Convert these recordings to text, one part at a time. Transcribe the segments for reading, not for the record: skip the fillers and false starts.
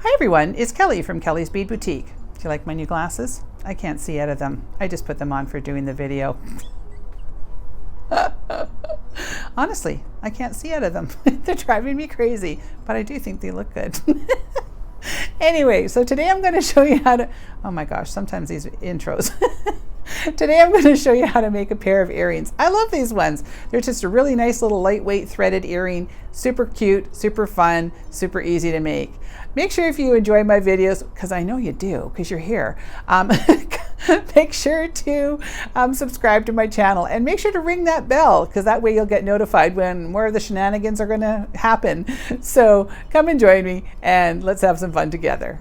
Hi everyone, it's Kelly from Kelly's Bead Boutique. Do you like my new glasses? I can't see out of them. I just put them on for doing the video. Honestly, I can't see out of them. They're driving me crazy, but I do think they look good. Anyway, so today I'm going to show you how to, oh my gosh, sometimes these intros. Today I'm going to show you how to make a pair of earrings. I love these ones. They're just a really nice little lightweight threaded earring. Super cute, super fun, super easy to make. Make sure if you enjoy my videos, because I know you do, because you're here, make sure to subscribe to my channel and make sure to ring that bell, because that way you'll get notified when more of the shenanigans are going to happen. So come and join me and let's have some fun together.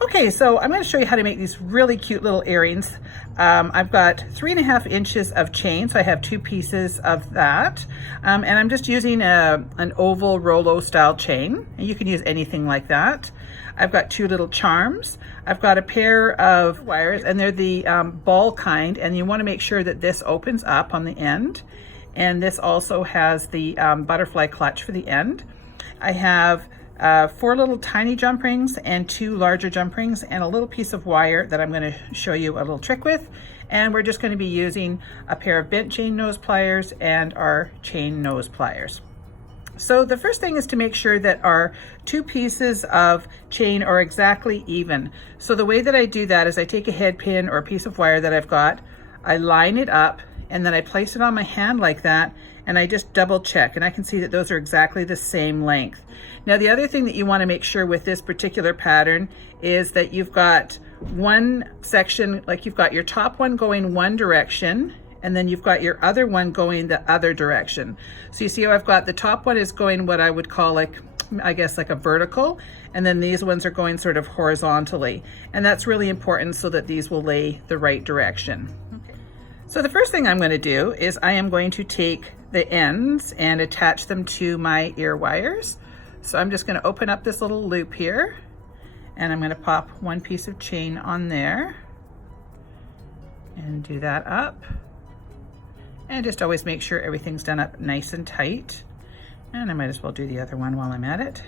Okay, so I'm going to show you how to make these really cute little earrings. I've got 3.5 inches of chain, so I have 2 pieces of that. And I'm just using an oval Rolo style chain. And you can use anything like that. I've got 2 little charms. I've got a pair of wires, and they're the ball kind, and you want to make sure that this opens up on the end. And this also has the butterfly clutch for the end. I have 4 little tiny jump rings and 2 larger jump rings and a little piece of wire that I'm going to show you a little trick with. And we're just going to be using a pair of bent chain nose pliers and our chain nose pliers. So the first thing is to make sure that our 2 pieces of chain are exactly even. So the way that I do that is I take a head pin or a piece of wire that I've got, I line it up, and then I place it on my hand like that, and I just double check, and I can see that those are exactly the same length. Now the other thing that you want to make sure with this particular pattern is that you've got one section, like you've got your top one going one direction, and then you've got your other one going the other direction. So you see how I've got the top one is going what I would call like, I guess like a vertical, and then these ones are going sort of horizontally. And that's really important so that these will lay the right direction. So the first thing I'm going to do is I am going to take the ends and attach them to my ear wires. So I'm just going to open up this little loop here, and I'm going to pop one piece of chain on there and do that up. And just always make sure everything's done up nice and tight. And I might as well do the other one while I'm at it.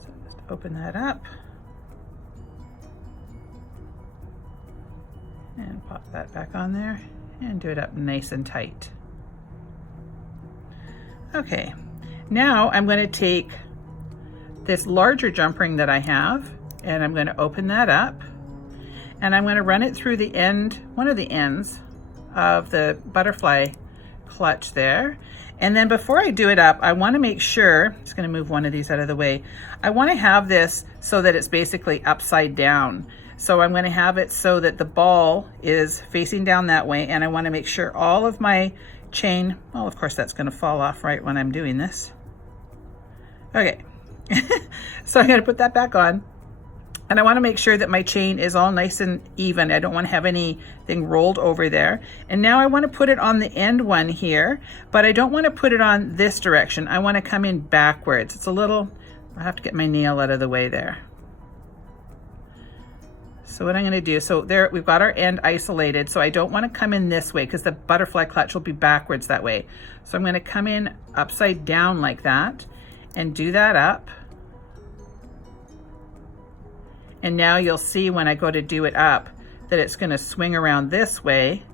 So just open that up. And pop that back on there and do it up nice and tight. Okay, now I'm going to take this larger jump ring that I have, and I'm going to open that up, and I'm going to run it through the end, one of the ends of the butterfly clutch there. And then before I do it up, I want to make sure, I'm just going to move one of these out of the way. I want to have this so that it's basically upside down. So I'm going to have it so that the ball is facing down that way, and I want to make sure all of my chain, well, of course that's going to fall off right when I'm doing this. Okay, so I'm going to put that back on, and I want to make sure that my chain is all nice and even. I don't want to have anything rolled over there. And now I want to put it on the end one here, but I don't want to put it on this direction. I want to come in backwards. It's a little, I have to get my nail out of the way there. So what I'm going to do, so there we've got our end isolated, so I don't want to come in this way because the butterfly clutch will be backwards that way. So I'm going to come in upside down like that and do that up. And now you'll see when I go to do it up that it's going to swing around this way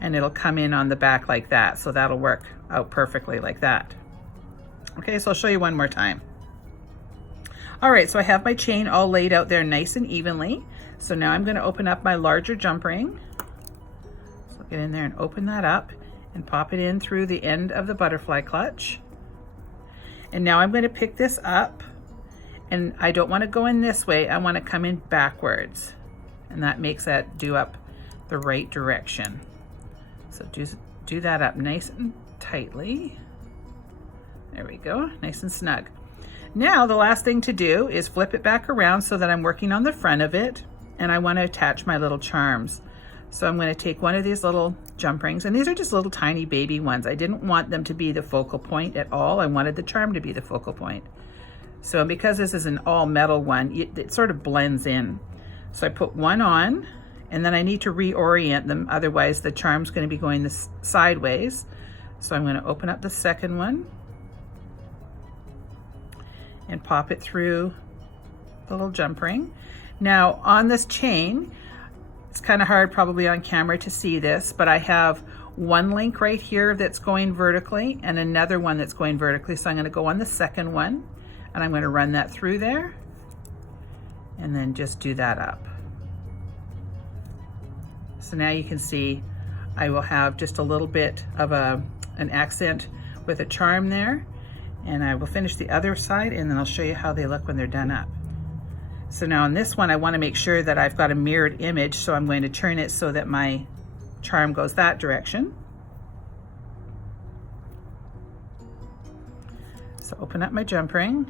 and it'll come in on the back like that. So that'll work out perfectly like that. Okay, so I'll show you one more time. All right, so I have my chain all laid out there nice and evenly. So now I'm going to open up my larger jump ring. So get in there and open that up and pop it in through the end of the butterfly clutch. And now I'm going to pick this up, and I don't want to go in this way. I want to come in backwards, and that makes that do up the right direction. So do that up nice and tightly. There we go, nice and snug. Now the last thing to do is flip it back around so that I'm working on the front of it, and I want to attach my little charms. So I'm going to take one of these little jump rings, and these are just little tiny baby ones. I didn't want them to be the focal point at all. I wanted the charm to be the focal point. So because this is an all metal one, it sort of blends in. So I put one on, and then I need to reorient them, otherwise the charm's going to be going this sideways. So I'm going to open up the second one and pop it through the little jump ring. Now on this chain, it's kind of hard probably on camera to see this, but I have one link right here that's going vertically and another one that's going vertically. So I'm going to go on the second one and I'm going to run that through there and then just do that up. So now you can see I will have just a little bit of an accent with a charm there, and I will finish the other side and then I'll show you how they look when they're done up. So now on this one, I want to make sure that I've got a mirrored image, so I'm going to turn it so that my charm goes that direction. So open up my jump ring,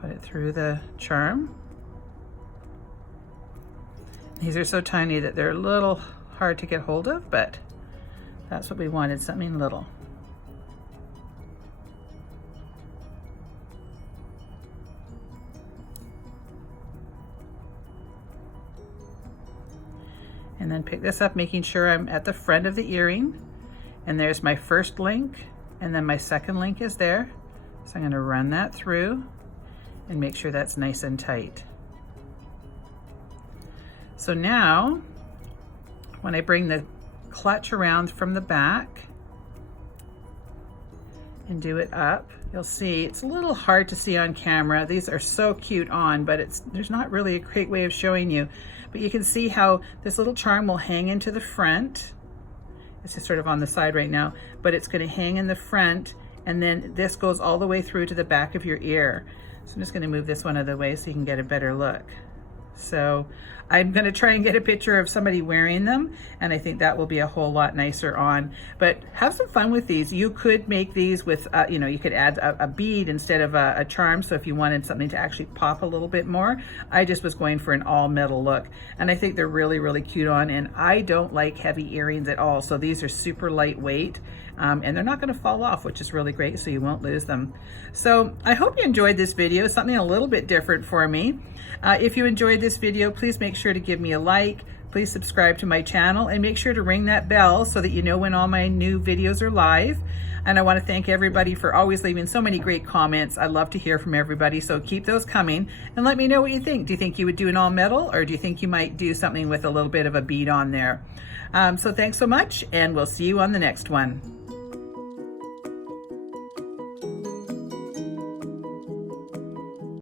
put it through the charm. These are so tiny that they're a little hard to get hold of, but that's what we wanted, something little. And then pick this up, making sure I'm at the front of the earring. And there's my first link, and then my second link is there. So I'm going to run that through and make sure that's nice and tight. So now, when I bring the clutch around from the back and do it up, you'll see it's a little hard to see on camera. These are so cute on, but there's not really a great way of showing you. But you can see how this little charm will hang into the front. It's just sort of on the side right now, but it's going to hang in the front, and then this goes all the way through to the back of your ear. So I'm just going to move this one out of the way so you can get a better look. So I'm going to try and get a picture of somebody wearing them, and I think that will be a whole lot nicer on. But have some fun with these. You could make these with, you know, you could add a bead instead of a charm. So if you wanted something to actually pop a little bit more, I just was going for an all metal look. And I think they're really, really cute on, and I don't like heavy earrings at all. So these are super lightweight. And they're not going to fall off, which is really great, so you won't lose them. So I hope you enjoyed this video, something a little bit different for me. If you enjoyed this video, please make sure to give me a like, please subscribe to my channel, and make sure to ring that bell so that you know when all my new videos are live. And I want to thank everybody for always leaving so many great comments. I love to hear from everybody, so keep those coming and let me know what you think. Do you think you would do an all metal, or do you think you might do something with a little bit of a bead on there? So thanks so much, and we'll see you on the next one.